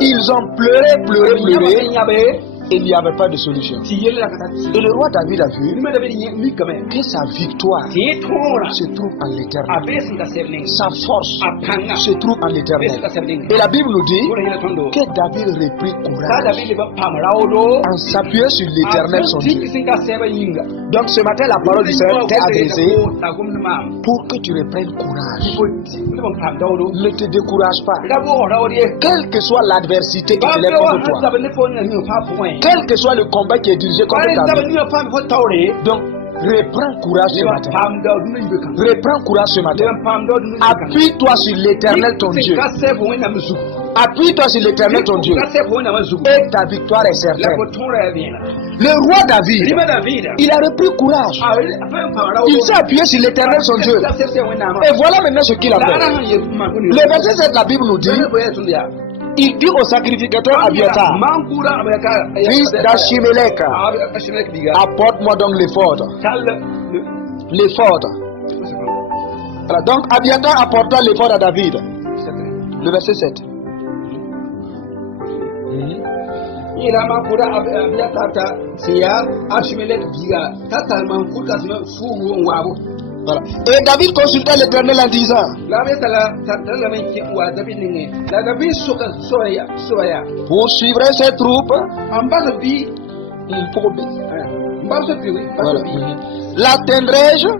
Ils ont pleuré. Il n'y avait pas de solution. Et le roi David a vu que sa victoire se trouve en l'Éternel. Sa force se trouve en l'Éternel. Et la Bible nous dit que David reprit courage en s'appuyant sur l'Éternel son Dieu. Donc ce matin, la parole du Seigneur t'est adressée pour que tu reprennes courage. Ne te décourage pas. Quelle que soit l'adversité qui se lève contre toi, quel que soit le combat qui est dirigé contre ta vie. Donc, reprends courage ce matin. Reprends courage ce matin. Appuie-toi sur l'Éternel ton Dieu. Appuie-toi sur l'Éternel ton Dieu. Et ta victoire est certaine. Le roi David, il a repris courage. Il s'est appuyé sur l'Éternel son Dieu. Et voilà maintenant ce qu'il a fait. Le verset 7, la Bible nous dit, il dit au sacrificateur Abiathar, fils d'Achimelech, apporte-moi donc l'éphod. L'éphod. Voilà, donc Abiathar apporta l'éphod à David. Le verset 7. Voilà. Et David consulta l'Éternel en disant, poursuivrai ces troupes, voilà. L'atteindrai-je?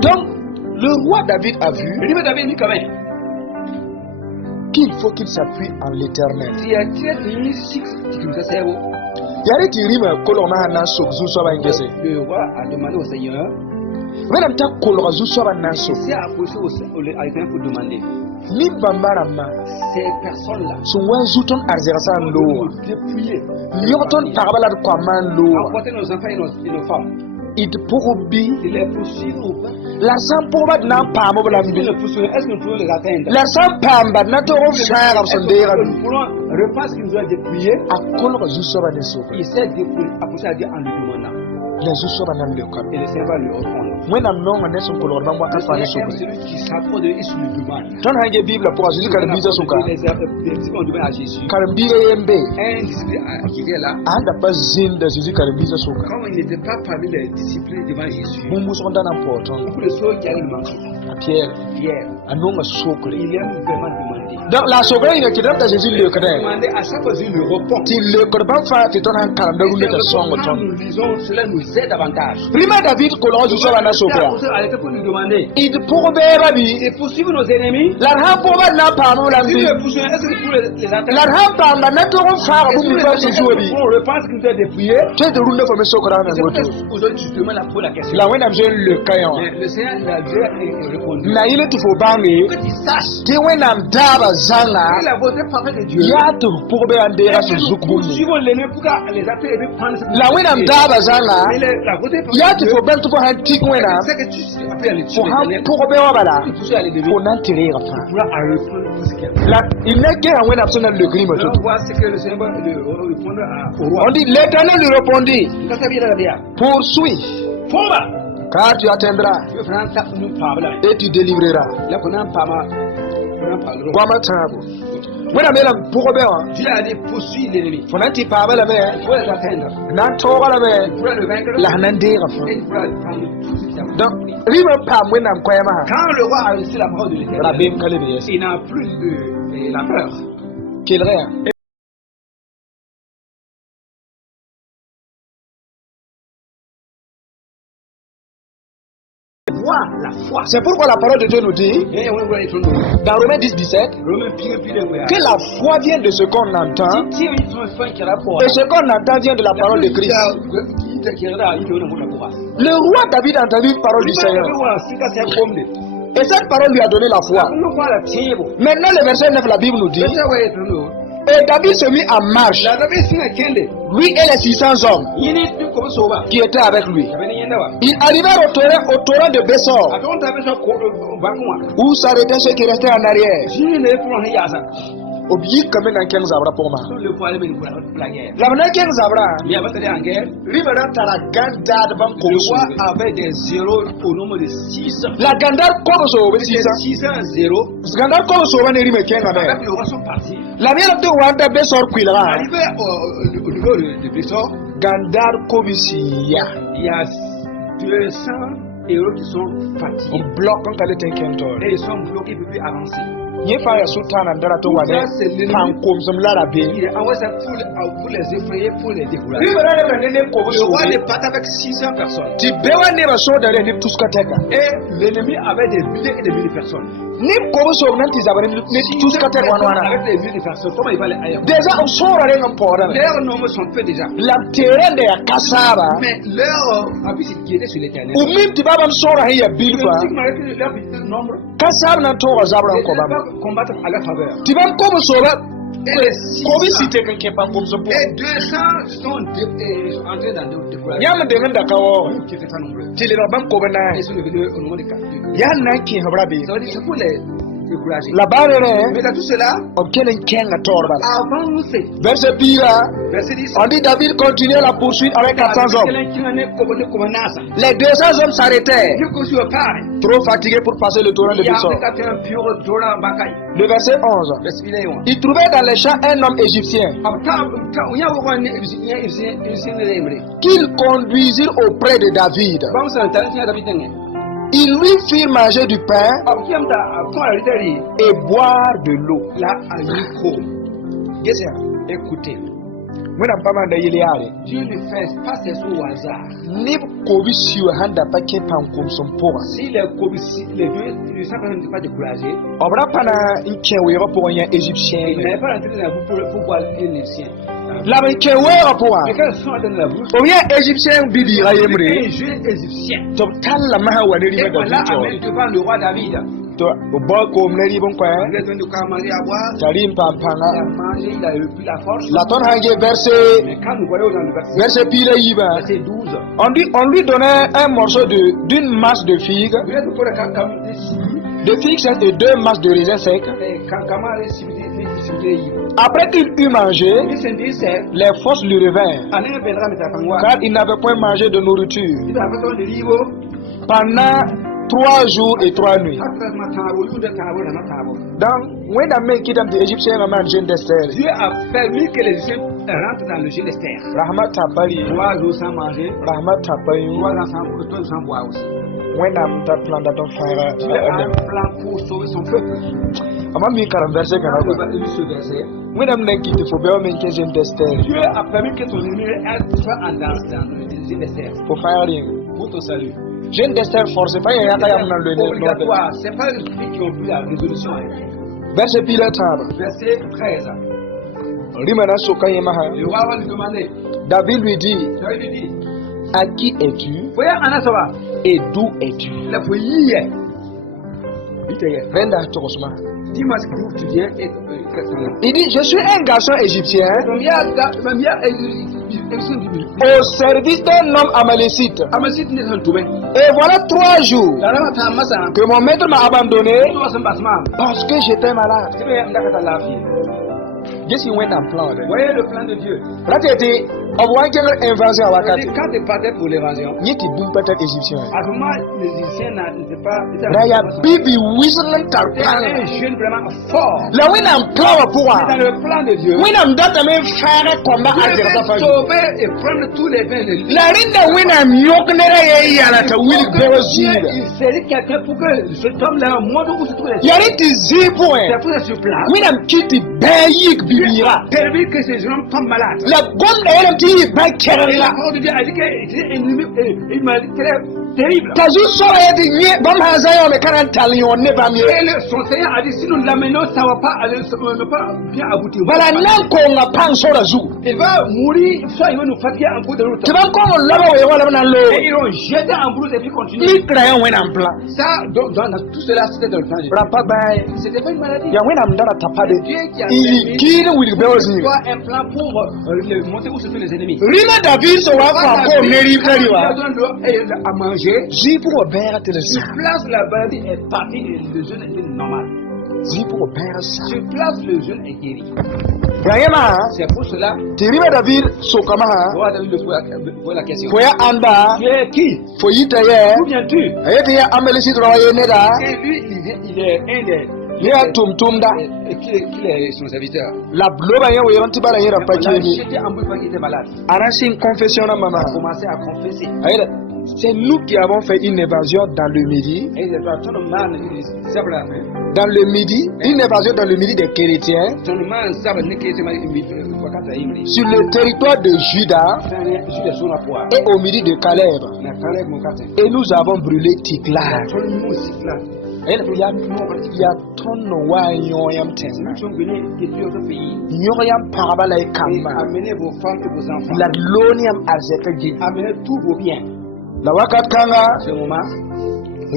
Donc le roi David a vu qu'il faut qu'il s'appuie en l'Éternel. Le roi a demandé au Seigneur. Ces personnes-là sont dépouillées. Emporter nos enfants et nos femmes. Il les poursuivre. L'argent pour est-ce que nous pouvons les atteindre? L'argent le repas qui nous a dépouillés. Il s'est approché à Dieu en lui demandant. Et le Seigneur va lui répondre. Celui qui s'approche de lui, il se lui demande. Un disciple qui était là, quand il n'était pas parmi les disciples devant Jésus, beaucoup de choses qui allaient manquer. Pierre, il aime vraiment demander. Donc la souveraine qui donne à Jésus le connaît. Demander à chaque fois il le répond. Il le connaît pas faire tu donnes un calendrier où le son. Nous lisons, cela nous aide davantage. Prima David colonne sur la nation. Pour nous demander. Il pour bérabi. Et poursuivre nos ennemis. L'argent pour n'a pas nous la vie. L'argent par ma nature faire vous me faire ce jour. On repense que nous sommes dépouillés. Tu es de roule pour me socra na moto. Aujourd'hui justement là pour la question. La wena j'ai le caillon. Le Seigneur l'a déjà répondu. Na ile tu faut bangi. Que tu saches. Ki wena mdaba zanga. La volonté parfaite de Dieu. Ya tu pour be andera su zukubu. Suivons l'ennemi pour les appeler et prendre. La wena mdaba zanga. La volonté parfaite. Ya tu faut ben tu pour un tic wena. C'est que tu appelles les pour be wabala. Pour n'enterrer enfin. Là, il n'est qu'un wena absolument le crime tout. On voit ce que le Seigneur va répondre au roi. On dit l'Éternel lui répondit. Poursuis. Car tu atteindras et tu délivreras. Dieu a dit poursuis l'ennemi. Faut n'en pas la mer. Il faut les atteindre. N'en trop la mer. Il faut le vaincre. La nandera. Donc, quand le roi a reçu la parole de l'Éternel, il n'a plus de la peur. Qu'il rien. La foi. C'est pourquoi la parole de Dieu nous dit dans Romains 10-17 que la foi vient de ce qu'on entend et ce qu'on entend vient de la parole de Christ. Le roi David a entendu une parole du Seigneur et cette parole lui a donné la foi. Maintenant le verset 9 la Bible nous dit et David se mit en marche, lui et les 600 hommes qui étaient avec lui. Ils arrivèrent au torrent de Bessor où s'arrêtaient ceux qui restaient en arrière. Obi comme un ken zabra pour moi. Le poil est pour la guerre. La mana ken zabra. Mais avant d'aller en guerre, Ribera tara gandad ban le koso. roi avait des zéros au nombre de 6. La gandar koso be 600. 600 zéros. Gandar koso ban rime ken Avec gabe. le roi sont partis. La mienne de wanda be sor kwila. Arrivé au niveau de Bissau, Gandar kobisiya. il y a 200 héros qui sont fatigués. On bloque quand elle est un kentor. Et ils sont bloqués, ils ne peuvent plus avancer. Nye fire sultana ndara to wane. Pankom zum lara be. Il est envoyé ça pour les effrayer, pour les décourager. Ribera le nene Le koso. roi est parti avec 600 personnes. Ti bewa ne ba so da ne tuskateka. Et l'ennemi avait des milliers et des milliers de personnes. Ni koso nan ti zabare ne tuskateka wana. Avec des milliers de personnes, comment il va aller ailleurs? Déjà on sora re ngam pora. Leurs noms sont faits déjà. La terrain de ya kasaba. Mais leur avis c'est qui était sur l'éternel. O mim ti babam sora he ya bilfa. Leur nombre. Kasab nan to zabra ko bam. Combattre à leur faveur. Ti bam ko sora Et les ko bi 600 site kan ke pam ko so po. et 200 sont entrés dans le découragement. Yam de nganda kawo. Qui étaient très nombreux. Ti le bam ko bana. Ils sont devenus au nombre de 4. Ya na ki habra be. Ça veut dire c'est pour les décourager. La barre Mais dans tout cela, o kelen kenga torba. avant nous c'est Verset pira. verset 10. On dit David continuait la poursuite avec 400 hommes. Les 200 hommes s'arrêtèrent, trop fatigués pour passer le torrent de Bissau. Le verset 11. Ils trouvaient dans les champs un homme égyptien qu'ils conduisirent auprès de David. Ils lui firent manger du pain et boire de l'eau. Écoutez, Muna mpama da yele yare. Dieu ne fait pas ces choses au hasard. Ni kobi siwa handa pake pankom sompora. Si les comici, les deux, ne sont pas découragés, Obra pana nkewe pour un égyptien. ils n'avaient pas rentré dans la bouche pour boire un égyptien. La nkewe pour Mais quand ils sont entrés dans la bouche, o ya égyptien bibi ra un yemre. jeu égyptien. To talla maha wa Et riba on l'a da amené devant le roi David. to bo ko mleri bon kwa. Il est venu de manger à boire, Tarim il a pampanga. mangé, il a eu plus la force. La ton hange verset Mais quand nous voyons dans le verset pile yiba. 12, On lui donnait un morceau d'une masse de figues, il est pour le de figues secs et 2 masses de raisins secs. Après qu'il eut mangé, les forces lui revinrent, car il n'avait point mangé de nourriture pendant 3 jours et 3 nuits. Donc, when I make it the Egyptian man Jean d'Esther, Dieu a permis que les Égyptiens rentrent dans le jeu d'Esther. Rahmat Tapali, 3 jours sans manger, Rahmat Tapayu, 3 ans sans boire aussi. when I'm that plan that don't fire. Dieu a un plan pour sauver son peuple. I'm a make a verse. Quand on va lire ce verset, When I'm naked, the phobia make Jean d'Esther Dieu a permis que ton ennemi soit en danse dans le jeu d'Esther for firing. pour ton salut. Jean d'Esther force pas y a C'est obligatoire, c'est pas les filles qui ont vu la résolution. Verset Pilate. Verset 13. Rimana Sokayemaha. Le roi va lui demander, David lui dit, David lui dit, à qui es-tu voyez Anasova, et d'où es-tu? la folie est. Venda Torosma. Dis-moi ce que tu viens et qu'est-ce que Il dit, je suis un garçon égyptien tu au service d'un homme amalécite. Et voilà 3 jours que mon maître m'a abandonné parce que j'étais malade. Qu'est-ce qu'il y a un plan? Voyez le plan de Dieu. Là, tu étais, on voit qu'il y a une invasion à Wakati. Quand tu partais pour l'évasion, Il y a des peut-être égyptiens. à ce moment, les Égyptiens n'étaient pas. Là, il y a Bibi Whistling C'était Tarpan. un jeune vraiment fort. Là, où il y a un plan pour moi. Dans le plan de Dieu, Où il y a un date à me faire combat à Dieu Jérusalem. veut sauver et prendre tous les biens de lui. La rinda wina myoknera yala ta will bewazi. Il s'est quelqu'un pour que cet homme-là montre où se trouve les Yari ti zipo C'est pour ce plan. wina mkiti bayik bibira. Permis que ces gens tombent malades. La gonda yala mti Et la bakerala. parole de Dieu a dit qu'il était ennemi, il m'a dit très terrible. Kazu sora yadi nye bam hazayo me kana talion ne bamye. Et son Seigneur a dit si nous l'amenons, ça ne va pas aller, ça ne va pas bien aboutir. Bala nanko nga pan sora zu. Il va mourir, soit il va nous fatiguer en bout de route. Tiban ko laba we wala na lo. Et ils ont jeté en brousse et puis continué. Ni krayon wena mpla. Ça, dans tout cela, c'était dans le plan de Dieu. Rapa bay. C'était pas une maladie. Ya wena mdara tapade. Dieu qui a Ili kiri will bewazi. soit un plan pour montrer où se trouvent les ennemis. Rima David so wa fa ko neri kariwa. Et à manger, Zipo wa bera sur telesa. place, la maladie est partie et le jeûne était normal. dit pour père ça. Sur place, le jeune est guéri. Gayema, C'est pour cela Tirima David Sokama, roi David pose la question. Foya Anda, Tu es qui? Foyita ye, D'où viens-tu? Ayetiya Amelisi Droye Neda, Et lui, il est un des. Lia Tumtumda, Et qui est son serviteur? la bloba ye Woyanti Bala Yera On l'a Pachemi, jeté en bouche parce qu'il était malade. Arashi confession à Il maman. a commencé à confesser. C'est nous qui avons fait une évasion dans le midi. Et il a tout le monde, Dans le midi, une évasion dans le midi des chrétiens sur le territoire de Juda et au midi de Caleb. Et nous avons brûlé Tiklag. Il y a ton wa yoyam tenna. Yoyam parabala e kamba. Amenez vos femmes et vos enfants. La loniam azeka gi. Amenez tous vos biens. La wakat kanga. À ce moment,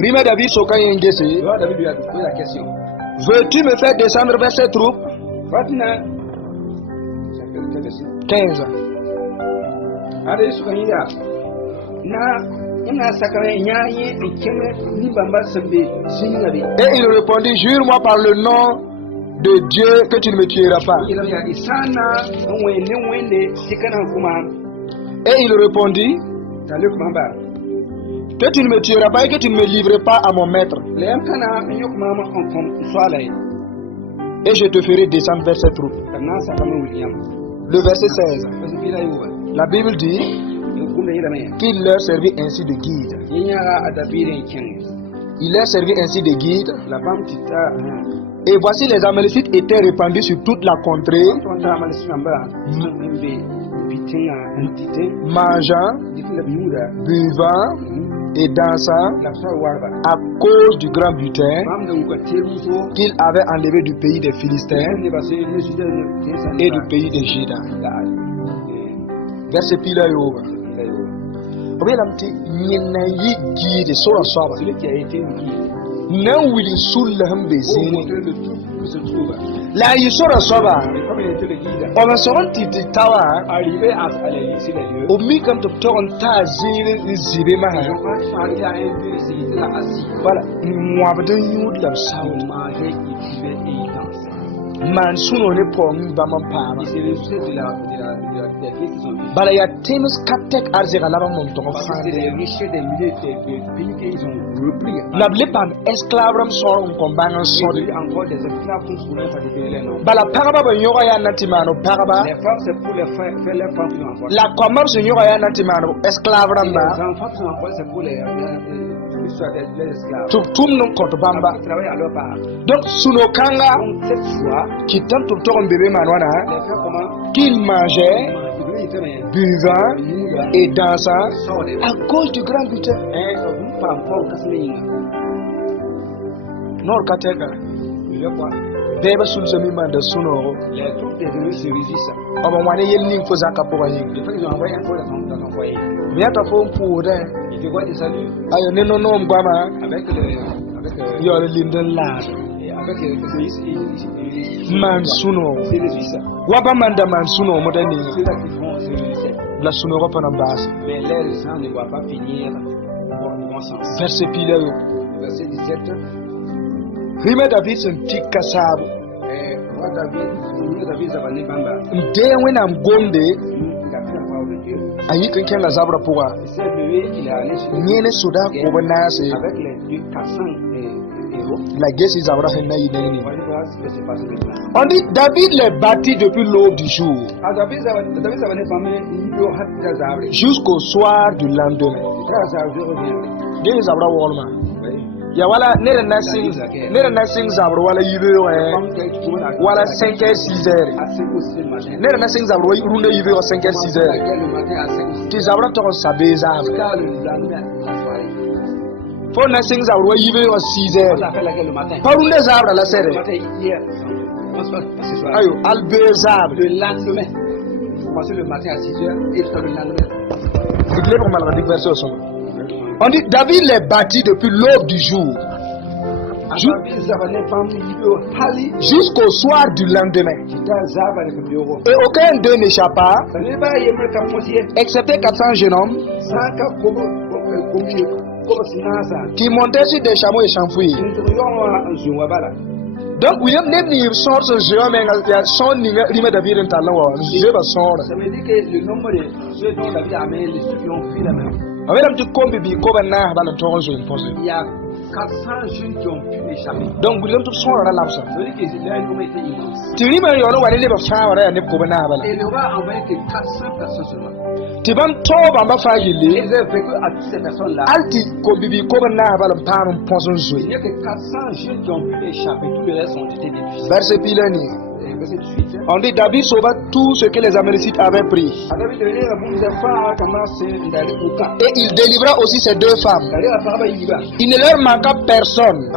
Rima David soka yengese. le roi David lui a posé la question. Veux-tu me faire descendre vers ces troupes? Fatina, 15. allez sur Kanya. Ina sakana nyaye ikeme ni bamba sembe sininabi. Et il répondit, jure-moi par le nom de Dieu que tu ne me tueras pas. Il a isana wende sikana kuma. Et il répondit, Tale kuma ba. que tu ne me tueras pas et que tu ne me livreras pas à mon maître. Lem kana nyok mama on swalay. Et je te ferai descendre vers ces troupes. Kana sakama William. Le verset 16. Parce que là yuba. La Bible dit qu'il leur servit ainsi de guide. Il leur servit ainsi de guide. Et voici les Amalécites étaient répandus sur toute la contrée, mangeant, buvant et dansant à cause du grand butin qu'ils avaient enlevé du pays des Philistins et du pays de Juda. Verset pila yoba. Obelamti nyina yi guide sura saba. Nan wili sulla hambezini. La yi sura saba. On se rend titi tawa. Arrivé à la liste des lieux. O mi kam to toron ta zire zibe ma. Voilà, moi abdon yud lam sound. Man suno ne pom ba man pa. Bala ya temus katek arzega la mon ton C'est les richesses des milliers de pays qu'ils ont repris. La blepan esclavram soron kombangan sodi. Encore des esclaves qui sont fatigués les noms. Bala paraba ba yoga ya natimano paraba. Les femmes c'est pour les faire les femmes qui sont encore. La komar se yoga ya natimano esclavram Les ba. enfants qui sont encore c'est pour les esclaves. Tum non konto bamba. Ils travaillent à leur part. Donc suno kanga Donc cette fois, qui tente to toron bébé manwana les faire comment? qu'il mangeait, buvant et dansant à cause du grand butin. Nor kateka. Beba sulsami manda suno. Les troupes des ennemis se réjouissent. Oba wane yelning fo zaka po bahi. Les fois ils ont envoyé un peu dans son foyer. Miata fo mpude. Ils te voient des saluts Ayo neno no mbama. avec Yo le linden la. Man suno. c'est les Suisses. Waba manda man suno modani. C'est là qu'ils font se réjouissent. La suno ko pana basi. Mais leur sang ne va pas finir au bon sens. Verset pile yo. Verset 17. Rima David sen tikka sabu. Roi David Zabani Bamba. Mde wena mgomde Il a pris la parole de Dieu. ayi kankan la zabra puga. Il s'est levé, il est allé sur Nyene soda ko banase. avec les 400 héros. La gesi zabra henna yideni. On va voir ce qui s'est passé maintenant. On dit David les bâtit depuis l'aube du jour David Zabani Bamba, il y a Zabri. jusqu'au soir du lendemain. Zabri revient. Gesi zabra wolma. Ya wala nere na sing zabra wala yibe wala 5h 6h. À 5 ou 6 le matin. Nere na sing zabra runda yibe wa 5h 6h. Le matin à 5 ou 6 Ti zabra to sabe zabra. car le lendemain, la soirée. Fo na sing zabra yibe wa On 6h. l'appelle laquelle le matin. Parunde zabra la Le sere. matin, hier. On se passe ce soir. Ayo albe zabra. Le lendemain. On passe le matin à 6h et le lendemain. Digle ko malga dik verset so. On dit David les bâtit depuis l'aube du jour David Zabani Bamba, il y a Hali. jusqu'au soir du lendemain. Et aucun d'eux n'échappa, excepté 400 jeunes hommes qui montaient sur des chameaux et s'enfuirent. Donc William n'est sort ce jeu mais il y a son numéro David en talent je vais sort. Ça veut dire que le nombre de ceux dont David a mis les ceux qui ont pris la même. Avec un petit combi bi ko bana ba le toron jeu imposé. Il y a 400 jeunes qui ont pu échapper. Donc William tout sort là là ça. Ça veut dire que c'est un nombre était immense. Tu ris mais yo no wale le ba fa wala ne ko bana ba. Et le roi a envoyé que 400 personnes seulement. Tu vas to ba ba fa yile. Ils ont vécu à toutes ces personnes là. Alti combi bi ko bana ba le pa mon poison jeu. Il n'y a que 400 jeunes qui ont pu échapper, tous les restes ont été détruits. Verset pilani. Verset 18. On dit David sauva tout ce que les Amalécites avaient pris. Et il délivra aussi ses 2 femmes. Il ne leur manqua personne.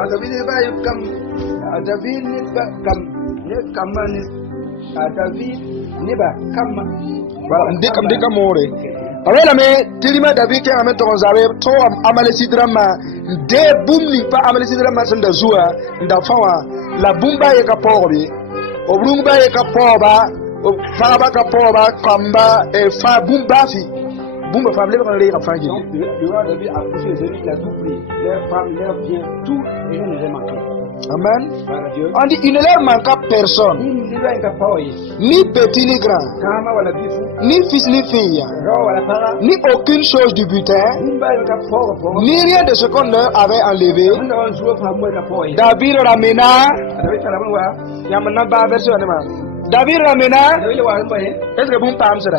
Ndika more. Awela me tilima David ke ame ton zabe to Amalécite drama de bumni pa Amalécite drama senda zuwa ndafawa la bumba ye kapobi. Obrumba ye kapoba o faba kapoba kamba e fa bumbafi bumba fa le kan le ka fangi. Donc le roi David a poussé les ennemis, il a tout pris, leurs femmes, leurs biens, tout, et il ne les manquait. Amen. On dit il ne leur manqua personne, ni petit ni grand, ni fils ni fille, ni aucune chose du butin, ni rien de ce qu'on leur avait enlevé. David ramena. David ramena. Est-ce que vous me parlez de ça?